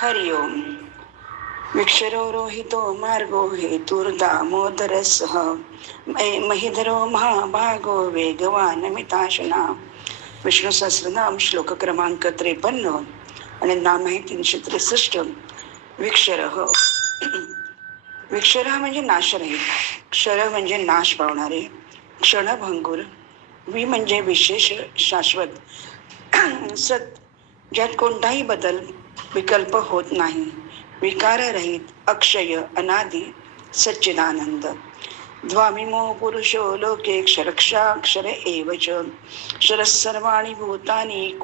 हरि ओम विक्षरो रोहितो मार्गो हेतुर्दामोदरसः मै- महिधरो महाभागो वेगवान मिताशना विष्णू सहस्रनाम श्लोक क्रमांक त्रेपन्न आणि नाम आहे तीनशे त्रेसष्ट. विक्षर. विक्षर म्हणजे नाशरहित क्षर म्हणजे नाश पावणारे. क्षणभंगूर. वि म्हणजे विशेष शाश्वत. सत. ज्यात कोणताही बदल विकल्प होत नाही. विकाररहित अक्षय अनादि सच्चिदानंद. द्वामिमो पुरुषो लोके क्षरक्षाक्षर एव च क्षरः सर्वाणि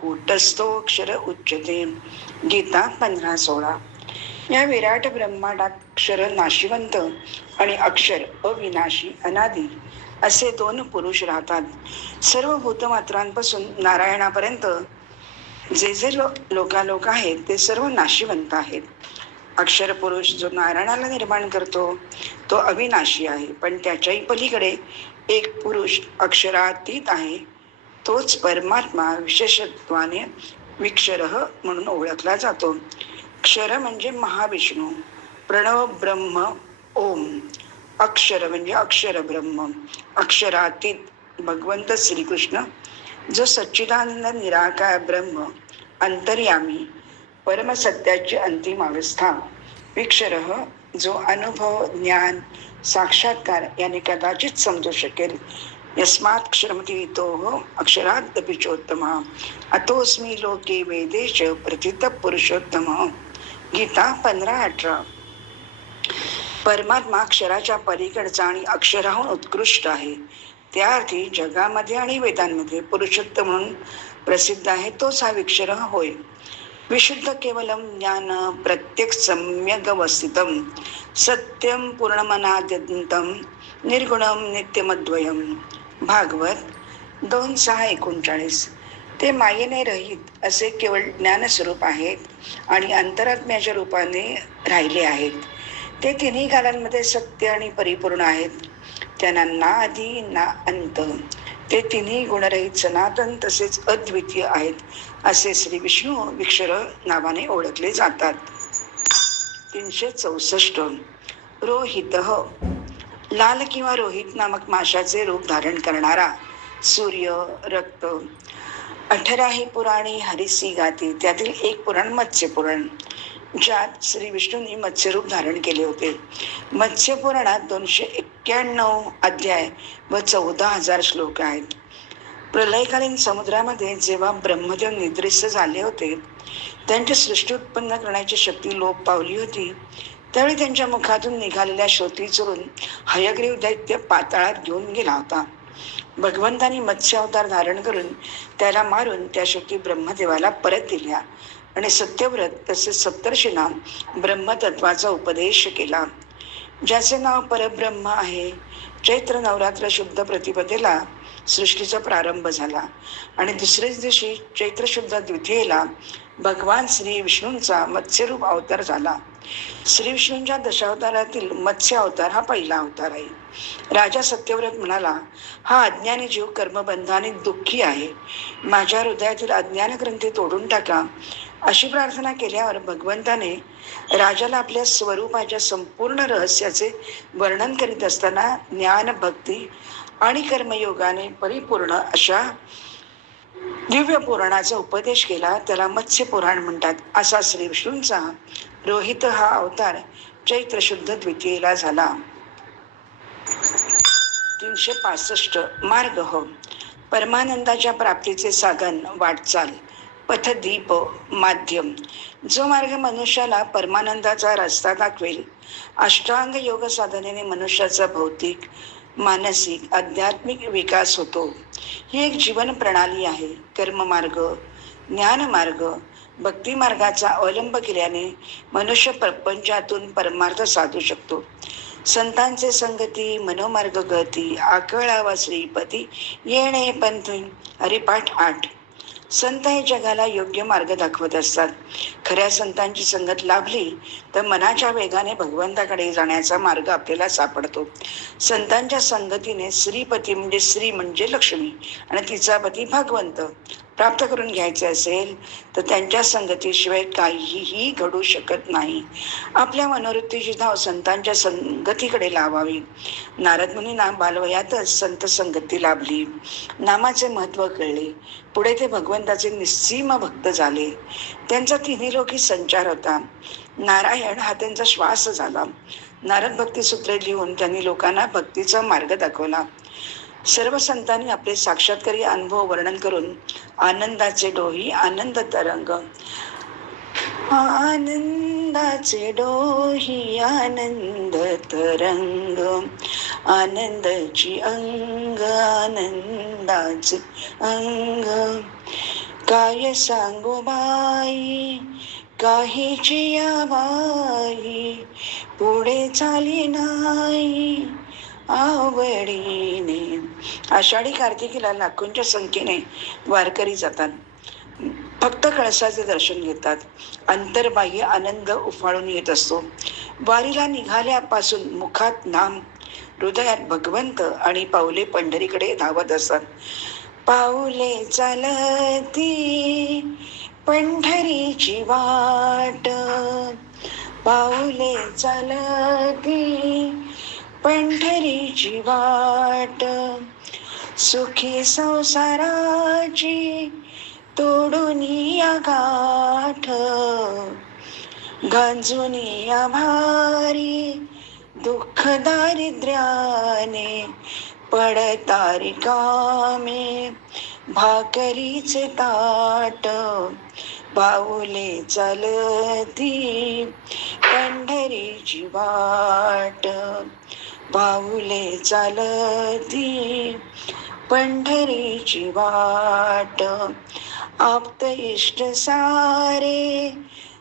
कूटस्थोक्षर उच्यते. गीता पंधरा सोळा. या विराट ब्रह्मांडात क्षर नाशिवंत आणि अक्षर अविनाशी अनादी असे दोन पुरुष राहतात. सर्व भूतमात्रांपासून नारायणापर्यंत जे जे लो लोकालोक आहेत ते सर्व नाशिवंत आहेत. अक्षर पुरुष जो नारायणाला निर्माण करतो तो अविनाशी आहे. पण त्याच्याही पलीकडे एक पुरुष अक्षरातीत आहे. तोच परमात्मा विशेषत्वाने विक्षरह म्हणून ओळखला जातो. क्षर म्हणजे महाविष्णू प्रणव ब्रह्म ओम. अक्षर म्हणजे अक्षर ब्रह्म. अक्षरातीत भगवंत श्रीकृष्ण जो सच्चिदानंद निराकार ब्रह्म अंतर्यामी परमसत्याची अंतिम अवस्था विक्षरह जो अनुभव ज्ञान साक्षात्कार याने कदाचित समजू शकेल. यस्मात् क्षरमती तो अक्षरात पिचोत्तम अतोस्मी लोके वेदेश प्रथित पुरुषोत्तम. गीता पंधरा अठरा. परमात्मा अक्षराच्या पलीकडचा आणि अक्षराहून उत्कृष्ट आहे. त्या अर्थी जगामध्ये आणि वेदांमध्ये पुरुषोत्तम म्हणून प्रसिद्ध आहे तोच हा विक्षर होय. विशुद्ध केवलम ज्ञान प्रत्येक सम्यक अवस्थितम सत्यम पूर्णमनाद्यंतम निर्गुणम नित्यमद्वयम. भागवत दोन सहा एकोणचाळीस. ते मायेने रहित असे केवळ ज्ञानस्वरूप आहेत आणि अंतरात्म्याच्या रूपाने राहिले आहेत. ते तिन्ही कालांमध्ये सत्य आणि परिपूर्ण आहेत. त्यांना ना आधी ना अंत. ते तिन्ही गुणरहित सनातन तसेच अद्वितीय आहेत असे श्री विष्णू विक्षर नावाने ओळखले जातात. तीनशे चौसष्ट. रोहित. लाल किंवा रोहित नामक माशाचे रूप धारण करणारा सूर्य रक्त. अठराही पुराणी हरिसी गाती त्यातील एक पुराण मत्स्य पुराण ज्यात श्री विष्णूंनी मत्स्यरूप धारण केले होते. मत्स्यपुराणात दोनशे एक्क्याण्णव अध्याय व चौदा हजार श्लोक आहेत. प्रलयकालीन समुद्रामध्ये जेव्हा ब्रह्मदेव निद्रिस्त झाले होते त्यांची सृष्टी उत्पन्न करण्याची शक्ती लोप पावली होती. त्यावेळी त्यांच्या मुखातून निघालेल्या श्रोती चोरून हयग्रीव दैत्य पाताळात घेऊन गेला होता. भगवंतानी मत्स्य अवतार धारण करून त्याला मारून त्या शक्ती ब्रह्मदेवाला परत दिल्या आणि सत्यव्रत तसेच सप्तर्षीना ब्रह्मतत्वाचा उपदेश केला. ज्याचे नाव परब्रह्म आहे चैत्र नवरात्र शुद्ध प्रतिपदेला सृष्टीचा प्रारंभ झाला. आणि दुसऱ्याच दिवशी चैत्र शुद्ध द्वितीयेला भगवान श्री विष्णूंचा मत्स्यरूप अवतार झाला. श्री विष्णूंच्या दशावतारातील मत्स्य अवतार हा पहिला अवतार आहे. राजा सत्यव्रत म्हणाला हा अज्ञानी जीव कर्मबंधाने दुःखी आहे. माझ्या हृदयातील अज्ञान ग्रंथी तोडून टाका. अशी प्रार्थना केल्यावर भगवंताने राजाला आपल्या स्वरूपाच्या संपूर्ण रहस्याचे वर्णन करीत असताना ज्ञान भक्ती आणि कर्मयोगाने परिपूर्ण अशा दिव्य पुराणाचा उपदेश केला. त्याला मत्स्य पुराण म्हणतात. असा श्री विष्णूंचा रोहित हा अवतार चैत्र शुद्ध द्वितीयेला झाला. तीनशे पासष्ट मार्ग हो. परमानंदाच्या प्राप्तीचे साधन वाटचाल. पथदीप माध्यम. जो मार्ग मनुष्याला परमानंदाचा रस्ता दाखवेल. अष्टांग योग साधनेने मनुष्याचा भौतिक मानसिक आध्यात्मिक विकास होतो. ही एक जीवन प्रणाली आहे. कर्ममार्ग ज्ञानमार्ग भक्ती मार्गाचा अवलंब केल्याने मनुष्य प्रपंचातून परमार्थ साधू शकतो. संतांचे संगती मनोमार्ग गती आकळावा श्रीपती येणे पंथ हरिपाठ आठ. संत हे जगाला योग्य मार्ग दाखवत असतात. खऱ्या संतांची संगत लाभली तर मनाच्या वेगाने भगवंताकडे जाण्याचा मार्ग आपल्याला सापडतो. संतांच्या संगतीने श्रीपती म्हणजे श्री म्हणजे लक्ष्मी आणि तिचा पती भगवंत. प्राप्त करून घ्यायचे असेल तर त्यांच्या संगतीशिवाय काहीही घडू शकत नाही. आपल्या मनोवृत्तीची धाव संतांच्या संगतीकडे लावावी. नारद मुनींना बालवयातच संत संगती लाभली. नामाचे महत्त्व कळले. पुढे ते भगवंताचे निस्सीम भक्त झाले. त्यांचा तिन्ही लोकी संचार होता. नारायण हा त्यांचा श्वास झाला. नारद भक्ती सूत्रे लिहून त्यांनी लोकांना भक्तीचा मार्ग दाखवला. सर्व संतांनी आपले साक्षात्कारी अनुभव वर्णन करून आनंदाचे डोही आनंद तरंग. आनंदाचे डोही आनंद तरंग. आनंदाची अंग आनंदाचे अंग. काय सांगू बाई काहीची या बाई पुढे चाली नाही. आवडीने. आषाढी कार्तिकीला लाखोंच्या संख्येने वारकरी जातात. फक्त कळसाचे दर्शन घेतात. अंतर्बाह्य आनंद उफाळून येत असतो. वारीला निघाल्यापासून मुखात नाम हृदयात भगवंत आणि पावले पंढरीकडे धावत असतात. पाऊले चालती पंढरीची वाट. पाऊले चालती पंढरीची वाट. सुखी संसाराची तोडून या गाठ. गांजून या भारी दुःख दारिद्र्याने पडतारी कामे. भाकरीचे ताट पाऊले चालती पंढरीची वाट. पाऊले चालती पंढरीची वाट. आप्त इष्ट सारे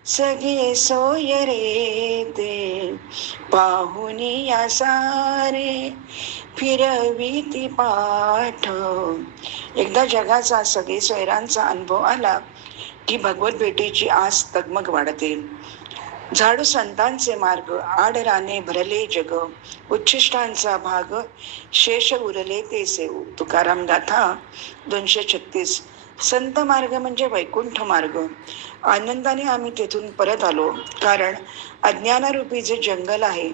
सगळे सोय रे ते. पाहुनी या सारे फिरवी ती पाठ. एकदा जगाचा सगळे सोयरांचा अनुभव आला की भगवत भेटीची आस तगमग वाढते. झाडू संतांचे मार्ग आडराने भरले जग उच्छिष्टांचा भाग शेष उरले ते सेव. तुकाराम गाथा दोनशे छत्तीस. संत मार्ग म्हणजे वैकुंठ मार्ग. आनंदाने आम्ही तेथून परत आलो. कारण अज्ञानारूपी जे जंगल आहे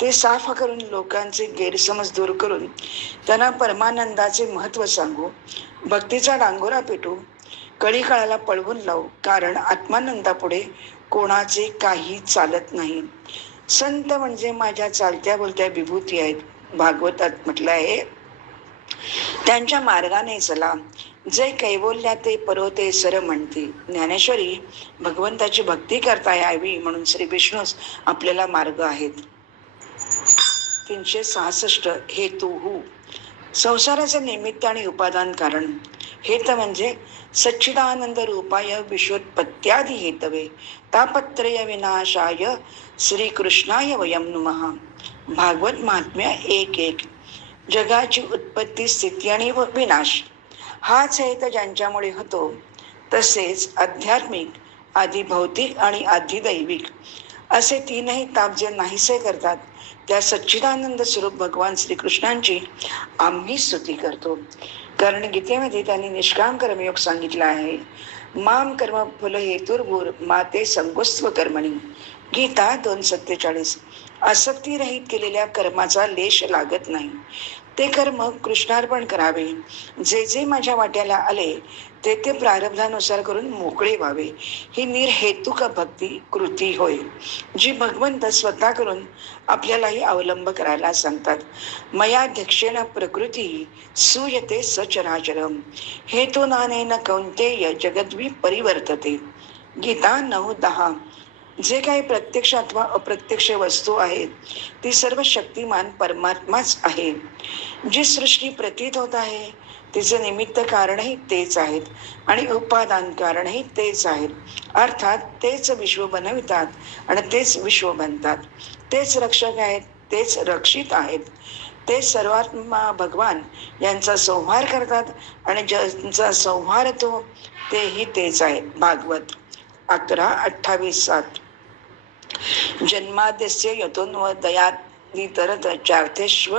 ते साफ करून लोकांचे गैरसमज दूर करून त्यांना परमानंदाचे महत्त्व सांगू. भक्तीचा डांगोरा पेटू. कळी काळाला पळवून लावू. कारण आत्मानंदापुढे कोणाचे काही चालत नाही. संत म्हणजे माझ्या चालत्या बोलत्या विभूती आहेत. भागवतात म्हटलं आहे त्यांच्या मार्गाने चला. जे कैवल्या ते परोते सर म्हणते. ज्ञानेश्वरी भगवंताची भक्ती करता यावी म्हणून श्री विष्णूच आपल्याला मार्ग आहेत. तीनशे सहासष्ट हेतू हू संसाराचं निमित्त आणि उपादान कारण. हेत म्हणजे सच्चिदानंद रूपाय विश्वोत्पत्त्यादी हेतवे. तापत्रय विनाशाय श्रीकृष्णाय वयम नुमः. भागवत महात्म्य एक एक. जगाची उत्पत्ती स्थिती आणि व विनाश. हाच हेत ज्यांच्यामुळे होतो. तसेच आध्यात्मिक आधी भौतिक आणि आधी दैविक असे तीनही ताप जे नाहीसे करतात त्या सच्चिदानंद स्वरूप भगवान श्रीकृष्णांची आम्ही स्तुती करतो. कारण गीतेमध्ये त्यांनी निष्काम कर्मयोग सांगितला आहे. माम कर्म फुल हेतुर्भूर माते संगोस्व कर्मणी. गीता दोन सत्तेचाळीस. आसक्तीरहित केलेल्या कर्माचा लेश लागत नाही. ते कर्म कृष्णार्पण करावे. जे जे माझ्या वाट्याला आले ते ते प्रारब्धानुसार करून मोकळे व्हावे. ही निर्हेतुक भक्ती कृती होय जी भगवंत स्वतः करून आपल्यालाही अवलंब करायला सांगतात. मयाध्यक्षेन प्रकृती सूयते सचराचरम. हेतू नानेन कौंतेय जगद्वी परिवर्तते गीता नऊ दहा. जे काही प्रत्यक्ष अथवा अप्रत्यक्ष वस्तू आहेत ती सर्व शक्तिमान परमात्माच आहे. जी सृष्टी प्रतीत होत आहे तिचे निमित्त कारणही तेच आहेत आणि उपादान कारणही तेच आहेत. अर्थात तेच विश्व बनवितात आणि तेच विश्व बनतात. तेच रक्षक आहेत तेच रक्षित आहेत. ते सर्वात्मा भगवान यांचा संहार करतात आणि ज्यांचा संहार तो तेही तेच आहेत. भागवत अकरा अठ्ठावीस सात. जन्माद्यस्य यतोन्वदयात नितरत चार्थेश्व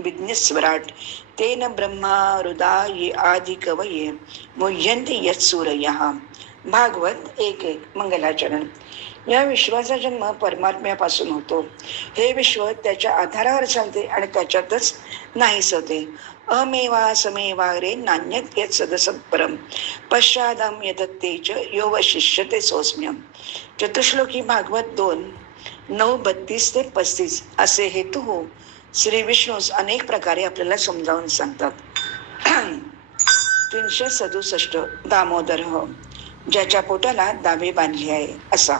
विज्ञस्वराट तेन ब्रह्मा हृदय आदि कवये मुह्यन्ति यत्सूरयः। भागवत एक एक मंगलाचरण। या विश्वाचा जन्म परमात्म्यापासून होतो. हे विश्व त्याच्या आधारावर चालते आणि त्याच्यातच नाहीस होते. अमेवा समेवा रे नान्यत येत सदसत परम. पश्चादम यदत्ते च यो वशिष्यते सोस्म्यम. चतुश्लोकी भागवत दोन नऊ बत्तीस ते पस्तीस असे हेतू हो. श्री विष्णूस अनेक प्रकारे आपल्याला समजावून सांगतात. तीनशे सदुसष्ट दामोदर हो ज्याच्या पोटाला दावे बांधली आहे असा.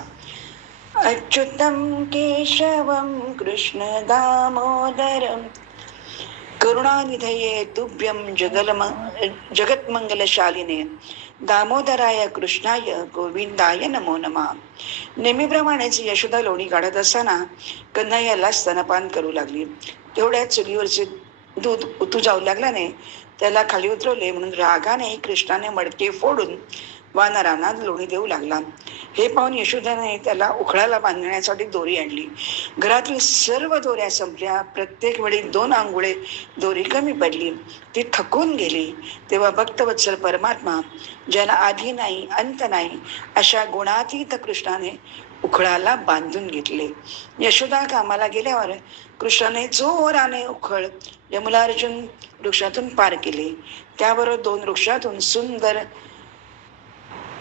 अच्युतम केशवं कृष्णदामोदरं करुणानिधये तुभ्यं जगलम जगत्मङ्गलशालिने दामोदराय कृष्णाय गोविंदाय नमो नमा। नेहमीप्रमाणेच यशोदा लोणी काढत असताना कन्हैयाला स्तनपान करू लागली. तेवढ्याच चुलीवरचे दूध उतू जाऊ लागल्याने त्याला खाली उतरवले म्हणून रागाने कृष्णाने मडके फोडून वानरांना लोणी देऊ लागला. हे पाहून यशोधाने त्याला उखळाला बांधण्यासाठी दोरी आणली. घरातील सर्व दोऱ्या संपल्या. प्रत्येक वेळी दोन आंघोळे दोरी कमी पडली. ती थकून गेली. तेव्हा भक्तवत्सल परमात्मा ज्याला आधी नाही अंत नाही अशा गुणातीत कृष्णाने उखळाला बांधून घेतले. यशोदा कामाला गेल्यावर कृष्णाने जोराने उखळ यमुलार्जुन वृक्षातून पार केले. त्याबरोबर दोन वृक्षातून सुंदर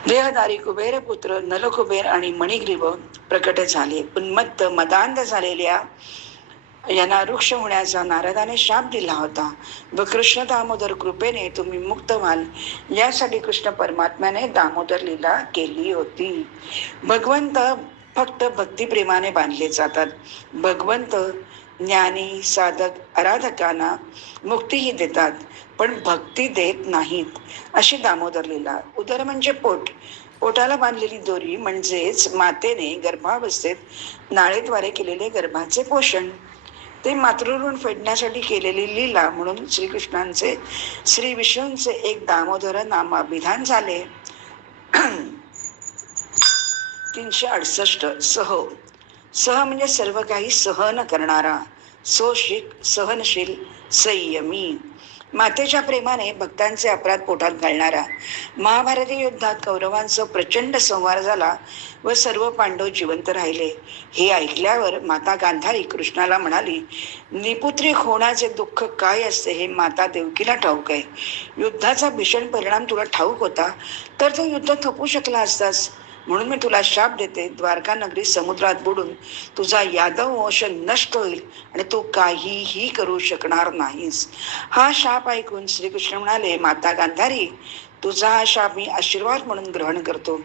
देहधारी कुबेर पुत्र नलकुबेर आणि मणिग्रीव प्रकट झाले. उन्मत्त मदांध झालेल्या यांना वृक्ष होण्याचा नारदाने शाप दिला होता. व कृष्ण दामोदर कृपेने तुम्ही मुक्त व्हाल. यासाठी कृष्ण परमात्म्याने दामोदर लीला केली होती. भगवंत फक्त भक्तिप्रेमाने बांधले जातात. भगवंत ज्ञानी साधक आराधकांना मुक्तीही देतात पण भक्ती देत नाहीत अशी दामोदर लीला. उदर म्हणजे पोट. पोटाला बांधलेली दोरी म्हणजेच मातेने गर्भावस्थेत नाळेद्वारे केलेले गर्भाचे पोषण. ते मातृऋण फेडण्यासाठी केलेली लीला म्हणून श्रीकृष्णांचे श्री विष्णूंचे एक दामोदर नामाभिधान झाले. तीनशे अडसष्ट सह सह म्हणजे सर्व काही सहन करणारा सोशिक सहनशील संयमी. मातेच्या प्रेमाने भक्तांचे अपराध पोटात घालणारा महाभारती युद्धात कौरवांचा प्रचंड संवार झाला व सर्व पांडव जिवंत राहिले. हे ऐकल्यावर माता गांधारी कृष्णाला म्हणाली निपुत्री होण्याचे दुःख काय असते हे माता देवकीला ठाऊक आहे. युद्धाचा भीषण परिणाम तुला ठाऊक होता तर तो युद्ध थपू शकला असतास. म्हणून मी तुला शाप देते. द्वारका नगरी समुद्रात बुडून तुझा यादव वंश नष्ट होईल आणि तू काहीही करू शकणार नाहीस. हा शाप ऐकून श्रीकृष्ण म्हणाले माता गांधारी तुझा हा शाप मी आशीर्वाद म्हणून ग्रहण करतो.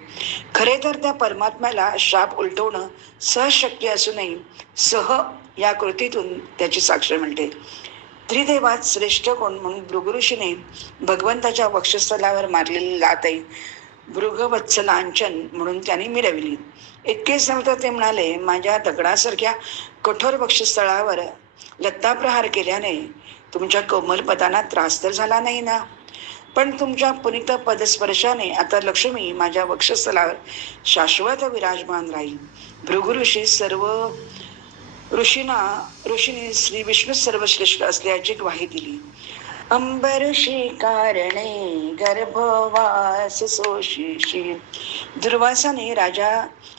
खरे तर त्या परमात्म्याला शाप उलटवणं सहशक्य असूनही सह या कृतीतून त्याची साक्ष मिळते. त्रिदेवात श्रेष्ठ कोण म्हणून भृगुऋषीने भगवंताच्या वक्षस्थलावर मारलेली लात आहे भृगवत्सलांचन म्हणून त्यांनी मिळविली इतकेच नव्हतं ते म्हणाले माझ्या दगडासारख्या कठोर वक्षस्थळावर लत्ताप्रहार केल्याने तुमच्या कोमलपदांना त्रास तर झाला नाही ना? पण तुमच्या पुनित पदस्पर्शाने आता लक्ष्मी माझ्या वक्षस्थलावर शाश्वत विराजमान राहील. भृगुऋषी सर्व ऋषीना ऋषीने श्री विष्णू सर्वश्रेष्ठ असल्याची ग्वाही दिली. अंबरशी कारणे गर्भवास सोशिशी दुर्वासाने राजा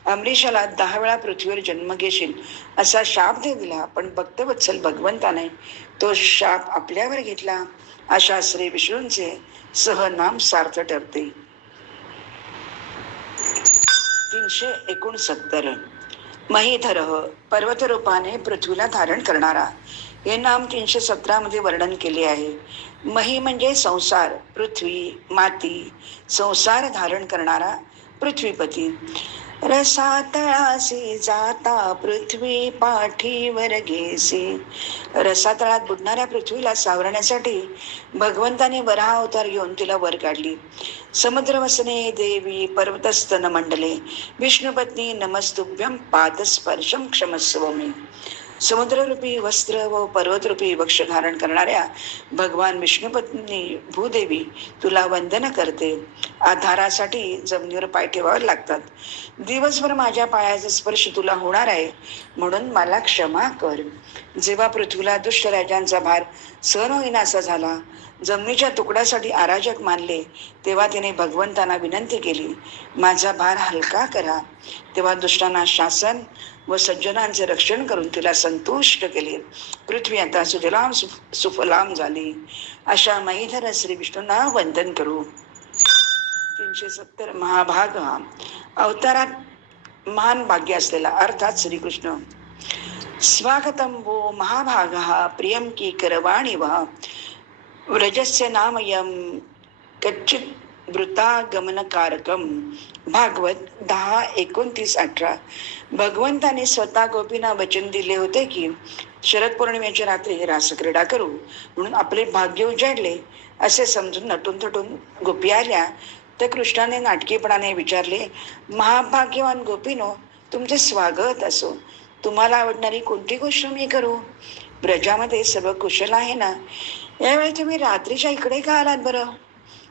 अमरीशाला दहा वेळा पृथ्वीवर जन्म घेशील असा शाप दे दिला. पण भक्तवत्सल भगवंताने तो शाप आपल्यावर घेतला. अशा श्री विष्णूंचे सहनाम सार्थ ठरते. तीनशे एकोणसत्तर. महीधर पर्वतरूपाने पृथ्वीला धारण करणारा हे नाम तीनशे सतरामध्ये वर्णन केले आहे. मही म्हणजे संसार पृथ्वी माती. संसार धारण करणारा पृथ्वीपती. रसातळासी जाता पृथ्वी पाठीवर घेसी रसातळात बुडणाऱ्या पृथ्वीला सावरण्यासाठी भगवंताने वराह अवतार घेऊन तिला वर काढली. समुद्र वसने देवी पर्वतस्तन मंडले. विष्णुपत्नी नमस्तुभ्यम पादस्पर्शम क्षमस्वमी समुद्ररूपी वस्त्र व पर्वतरूपी वक्ष धारण करणाऱ्या भगवान विष्णुपत्नी भूदेवी तुला वंदन करते. आधारासाठी जमिनीवर पाय ठेवावे लागतात. दिवसभर माझ्या पायाचा स्पर्श तुला होणार आहे म्हणून मला क्षमा कर. जेव्हा पृथ्वीला दुष्ट राजांचा भार सहन होईनासा झाला जमिनीच्या तुकड्यासाठी अराजक मानले तेव्हा तिने भगवंतांना विनंती केली माझा भार हलका करा. तेव्हा दुष्टांना शासन व सज्जनांचे रक्षण करून तिला संतुष्ट केले. पृथ्वी आता सुजलाम सुफ- सुफलाम झाली. अशा महिधर श्री विष्णूंना वंदन करू. तीनशे सत्तर महाभाग हा अवतारात महान भाग्य असलेला अर्थात श्रीकृष्ण. स्वागतम वो महाभाग प्रियम की करवाणी वा. व्रजस्य नामयम कच्चित वृतागमनकारकम भागवत दहा एकोणतीस अठरा. भगवंताने स्वतः गोपींना वचन दिले होते की शरद पौर्णिमेच्या रात्री रासक्रीडा करू. म्हणून आपले भाग्य उजाडले. असे समजून नटून थटून गोपी आल्या. तर कृष्णाने नाटकीपणाने विचारले महाभाग्यवान गोपीनो तुमचे स्वागत असो. तुम्हाला आवडणारी कोणती गोष्ट मी करू? ब्रजामध्ये सर्व कुशल आहे ना? यावेळी तुम्ही रात्रीच्या इकडे का आलात बरं?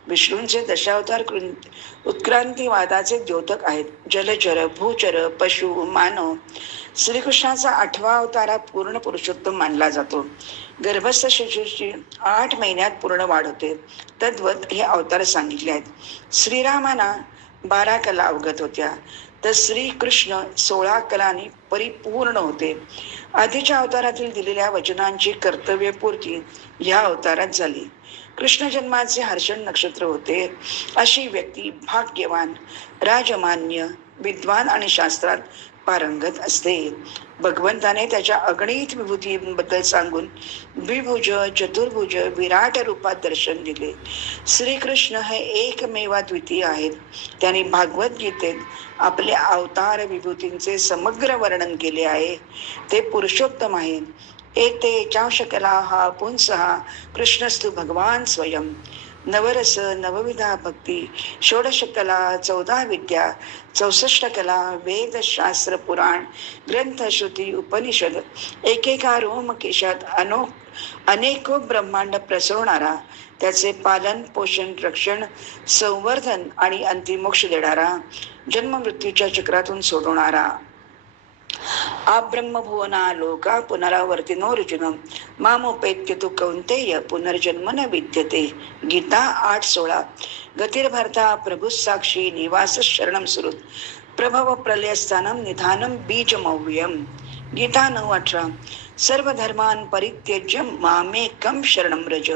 विष्णूंचे दशावतार उत्क्रांतीवादाचे द्योतक आहेत. जलचर भूचर पशु मानव श्रीकृष्णाचा आठवा अवतारा पूर्ण पुरुषोत्तम मानला जातो. गर्भस्थ शिशूची आठ महिन्यात पूर्ण वाढ होते. तद्वत हे अवतार सांगितले आहेत. श्रीरामाना बारा कला अवगत होत्या. तर श्रीकृष्ण सोळा कलांनी परिपूर्ण होते. आधीच्या अवतारातील दिलेल्या वचनांची कर्तव्यपूर्ती ह्या अवतारात झाली. कृष्ण जन्माचे हर्षण नक्षत्र होते. अशी व्यक्ती भाग्यवान राजमान्य विद्वान आणि शास्त्रात पारंगत असते. भगवंताने त्याच्या अगणित विभूतीबद्दल सांगून द्विभुज चतुर्भुज विराट रूपात दर्शन दिले. श्रीकृष्ण हे एकमेवा द्वितीय आहेत. त्यांनी भागवत गीतेत आपले अवतार विभूतींचे समग्र वर्णन केले आहे. ते पुरुषोत्तम आहेत. एते ते चांशकला हा पुंसहा कृष्णस्तु भगवान स्वयं। नवरस नवविधा भक्ती षोडश कला चौदा विद्या चौसष्ट कला वेद शास्त्र पुराण ग्रंथ श्रुती उपनिषद एकेका रोमकेशात अनो अनेको ब्रह्मांड प्रसवणारा त्याचे पालन पोषण रक्षण संवर्धन आणि अंतिमोक्ष देणारा जन्म मृत्यूच्या चक्रातून सोडवणारा। आब्रह्मभुवना लोका पुनरावर्तिनो रुजुन तु कौंतेय पुनर्जन्म न विद्यते गीता आठ सोळा गतिर्भरता प्रभू साक्षी निवास शरणम सुरुत प्रभव प्रलयस्थानम निधानम बीजमौर्यम गीता नऊ अठरा। सर्व धर्मान परित्यज्य मामेकम शरणम रज।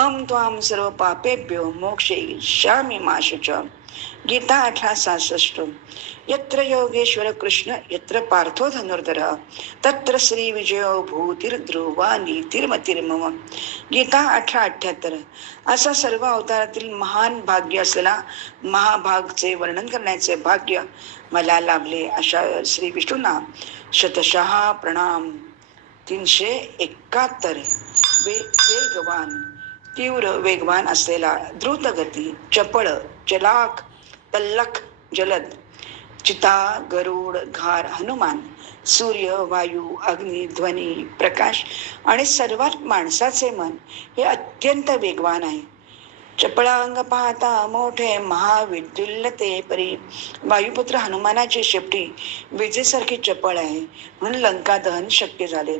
अम त्वाम सर्व पापेभ्यो मोक्षयिष्यामि मा शुच गीता अठरा सहासष्ट यत्र योगेश्वर कृष्ण यत्र पार्थो धनुर्धर तत्र श्री विजय भूतीर ध्रुवा नीतीर्मतीर मम गीता अठरा अठ्याहत्तर। असा सर्व अवतारातील महान भाग्य असलेला महाभागचे वर्णन करण्याचे भाग्य मला लाभले अशा श्री विष्णूंना शतशः प्रणाम. तीनशे एकाहत्तर. वे वेगवान तीव्र वेगवान असलेला द्रुतगती चपळ चलाक तल्लख जलद चिता गरुड घार हनुमान सूर्य वायू अग्नी ध्वनी प्रकाश आणि सर्वात माणसाचे मन हे अत्यंत वेगवान आहे. चपळांग पाहता मोठे महाविद्युल्लते परी वायुपुत्र हनुमानाची शेपटी विजेसारखी चपळ आहे म्हणून लंका दहन शक्य झाले.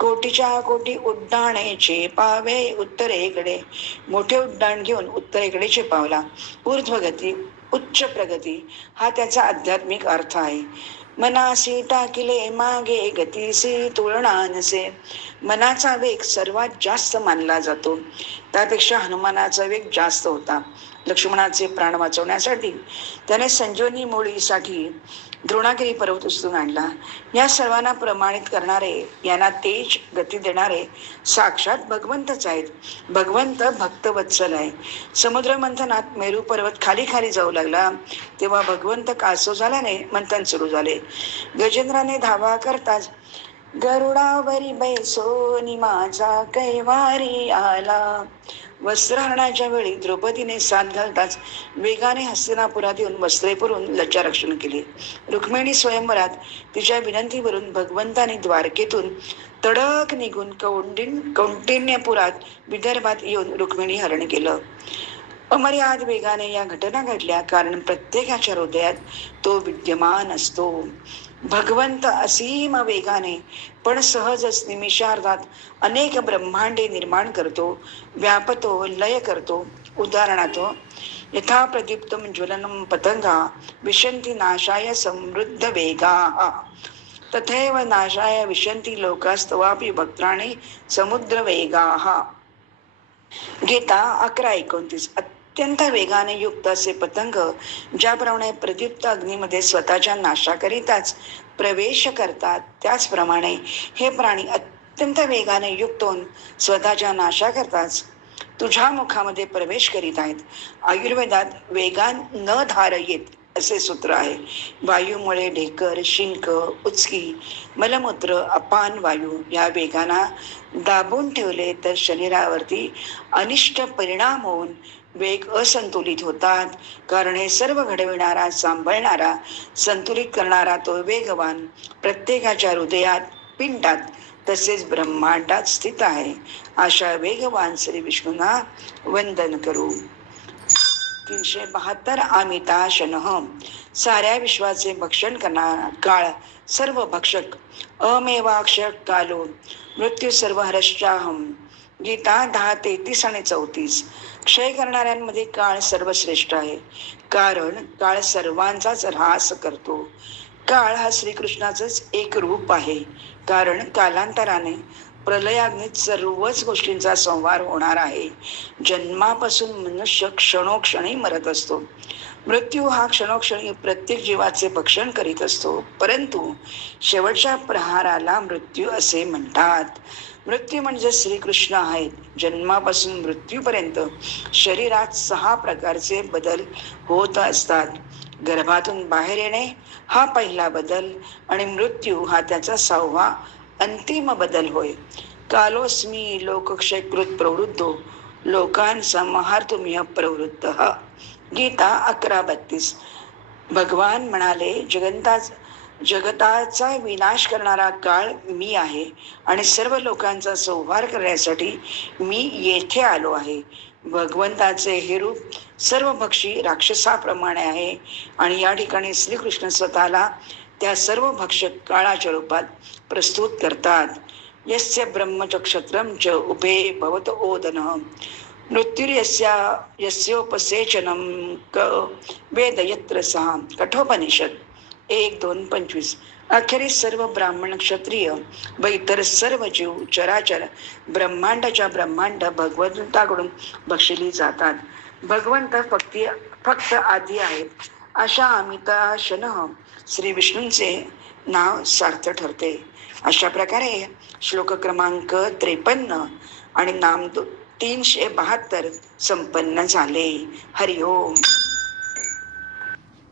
कोटीच्या कोटी उड्डाणे चेपावे उत्तरेकडे. मोठे उड्डाण घेऊन उत्तरेकडे चेपावला ऊर्ध्वगती उच्च प्रगती. हा त्याचा आध्यात्मिक अर्थ आहे. मनासी टाकिले मागे गतीसी तुलना नसे. मनाचा वेग सर्वात जास्त मानला जातो. त्यापेक्षा हनुमानाचा वेग जास्त होता. लक्ष्मणाचे प्राण वाचवण्यासाठी त्याने संजीवनी मोळीसाठी द्रोणागिरी पर्वत उचलून आणला. या सर्वांना प्रमाणित करणारे यांना तेज गती देणारे साक्षात भगवंतच आहेत. भगवंत भक्तवत्सल आहे. समुद्र मंथनात मेरू पर्वत खाली खाली जाऊ लागला. तेव्हा भगवंत कासो झाल्याने मंथन सुरू झाले. गजेंद्राने धावा करताच गरुडावरी बैसोनी माझा कैवारी आला. वस्त्रहरणाच्या वेळी द्रौपदीने साथ घालताच वेगाने हस्तिनापुरात येऊन वस्त्रे पुरून लज्जारक्षण केले. रुक्मिणी स्वयंवरात तिच्या विनंतीवरून भगवंताने द्वारकेतून तडक निघून कौंडिन कौंडिन्यपुरात विदर्भात येऊन रुक्मिणी हरण केलं. अमर्याद वेगाने या घटना घडल्या कारण प्रत्येकाच्या हृदयात तो विद्यमान असतो. भगवंत असीम वेगाने पण सहजच निमिषार्धात अनेक ब्रह्मांडे निर्माण करतो व्यापतो लय करतो. उदाहरणार्थ यथा प्रदीप्तम ज्वलनम पतंगा विशंती नाशाय समृद्ध वेगा. तथैव नाशाय विशंती लोकास्तवापि भक्त्राने समुद्र वेगा. गीता अकरा एकोणतीस अत्यंत वेगाने युक्त असे पतंग ज्याप्रमाणे प्रदीप्त अग्नीमध्ये स्वतःच्या नाशाकरिताच प्रवेश करतात त्याचप्रमाणे हे प्राणी अत्यंत वेगाने युक्त होऊन स्वतःच्या नाशाकरताच तुझ्या मुखामध्ये प्रवेश करीत आहेत. आयुर्वेदात वेगान न धार येत असे सूत्र आहे. वायूमुळे ढेकर शिंक उचकी मलमूत्र अपान वायू या वेगाना दाबून ठेवले तर शरीरावरती अनिष्ट परिणाम होऊन वेग असंतुलित होतात. कारण हे सर्व घडविणारा सांभाळणारा संतुलित करणारा तो वेगवान प्रत्येकाच्या हृदयात पिंडात तसेच ब्रह्मांडात स्थित आहे. अशा वेगवान श्री विष्णूंना वंदन करू. तीनशे बहात्तर आमिता शनह साऱ्या विश्वाचे भक्षण करणारा काळ सर्व भक्षक अमेवाक्षक कालो मृत्यू सर्व हरश्चाहम गीता दहा तेहतीस आणि चौतीस. क्षय करणाऱ्यांमध्ये काळ सर्वश्रेष्ठ आहे. कारण काळ सर्वांचाच ऱ्हास करतो. काळ हा श्रीकृष्णाचंच एक रूप आहे. कारण कालांतराने प्रलयाग्नीत सर्वच गोष्टींचा संवार होणार आहे. जन्मापासून मनुष्य क्षणोक्षणी मरत असतो. मृत्यू हा क्षणोक्षणी प्रत्येक जीवाचे भक्षण करीत असतो. परंतु शेवटच्या प्रहाराला मृत्यू असे म्हणतात. मृत्यू म्हणजे श्रीकृष्ण आहेत. जन्मापासून मृत्यूपर्यंत शरीरात सहा प्रकारचे बदल होत असतात. गर्भातून बाहेर येणे हा पहिला बदल आणि मृत्यू हा त्याचा सहावा अंतिम बदल होय. कालोस्मी लोकक्षयकृत प्रवृत्तो लोकांचा महार तुम्ही प्रवृत्त. गीता अकरा बत्तीस. भगवान म्हणाले जगंता जगताचा विनाश करणारा काळ मी आहे आणि सर्व लोकांचा संहार करण्यासाठी मी येथे आलो आहे. भगवंताचे हे रूप सर्व भक्षी राक्षसाप्रमाणे आहे आणि या ठिकाणी श्रीकृष्ण स्वतःला त्या सर्व भक्षक काळाच्या रूपात प्रस्तुत करतात. यस्य ब्रह्मचक्षत्रम च उभे भवत ओदन. मृत्युर्यस्या यस्योपसेचनम क वेद यत्र सहा कठोपनिषद. एक दोन पंचवीस. अखेरीस सर्व ब्राह्मण क्षत्रिय व इतर सर्व जीव चराचर ब्रह्मांडाच्या ब्रह्मांड भगवंताकडून बक्षिली जातात. भगवंत फक्त फक्त आधी आहेत. अशा अमिता शनह श्री विष्णूंचे नाव सार्थ ठरते. अशा प्रकारे श्लोक क्रमांक त्रेपन्न आणि नाम तीनशे बहात्तर संपन्न झाले. हरिओम.